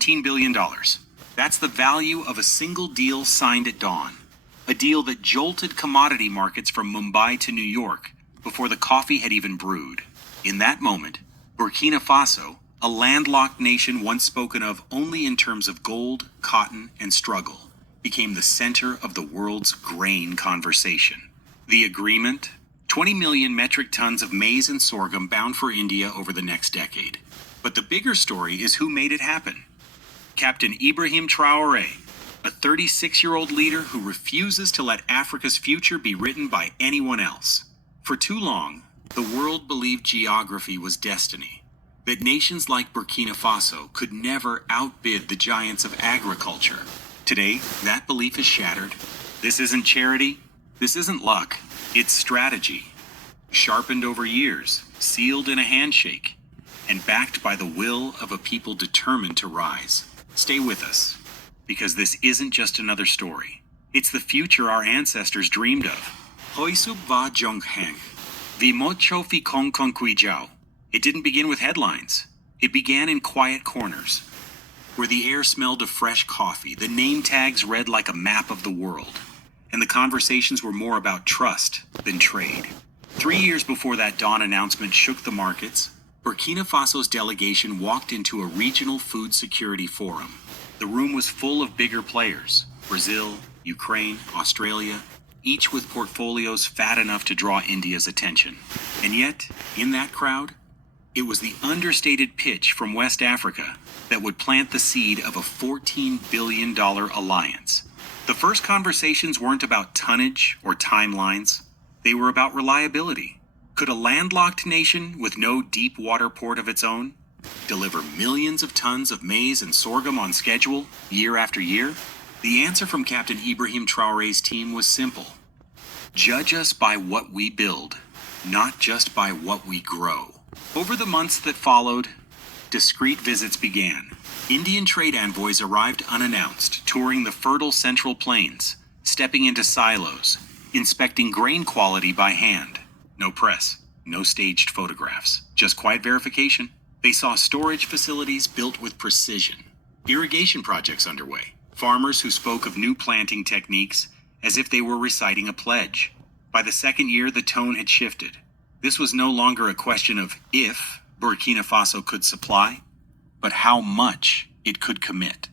$14 billion. That's the value of a single deal signed at dawn. A deal that jolted commodity markets from Mumbai to New York before the coffee had even brewed. In that moment, Burkina Faso, a landlocked nation once spoken of only in terms of gold, cotton, and struggle, became the center of the world's grain conversation. The agreement? 20 million metric tons of maize and sorghum bound for India over the next decade. But the bigger story is who made it happen. Captain Ibrahim Traoré, a 36-year-old leader who refuses to let Africa's future be written by anyone else. For too long, the world believed geography was destiny, that nations like Burkina Faso could never outbid the giants of agriculture. Today, that belief is shattered. This isn't charity. This isn't luck. It's strategy. Sharpened over years, sealed in a handshake, and backed by the will of a people determined to rise. Stay with us, because this isn't just another story. It's the future our ancestors dreamed of. Hoisub va jongheng, vi mocho fi kong kong kui jiao. It didn't begin with headlines. It began in quiet corners, where the air smelled of fresh coffee, the name tags read like a map of the world, and the conversations were more about trust than trade. 3 years before that dawn announcement shook the markets, Burkina Faso's delegation walked into a regional food security forum. The room was full of bigger players: Brazil, Ukraine, Australia, each with portfolios fat enough to draw India's attention. And yet, in that crowd, it was the understated pitch from West Africa that would plant the seed of a $14 billion alliance. The first conversations weren't about tonnage or timelines. They were about reliability. Could a landlocked nation with no deep water port of its own deliver millions of tons of maize and sorghum on schedule, year after year? The answer from Captain Ibrahim Traoré's team was simple. Judge us by what we build, not just by what we grow. Over the months that followed, discreet visits began. Indian trade envoys arrived unannounced, touring the fertile Central Plains, stepping into silos, inspecting grain quality by hand. No press, no staged photographs, just quiet verification. They saw storage facilities built with precision, irrigation projects underway, farmers who spoke of new planting techniques as if they were reciting a pledge. By the second year, the tone had shifted. This was no longer a question of if Burkina Faso could supply, but how much it could commit.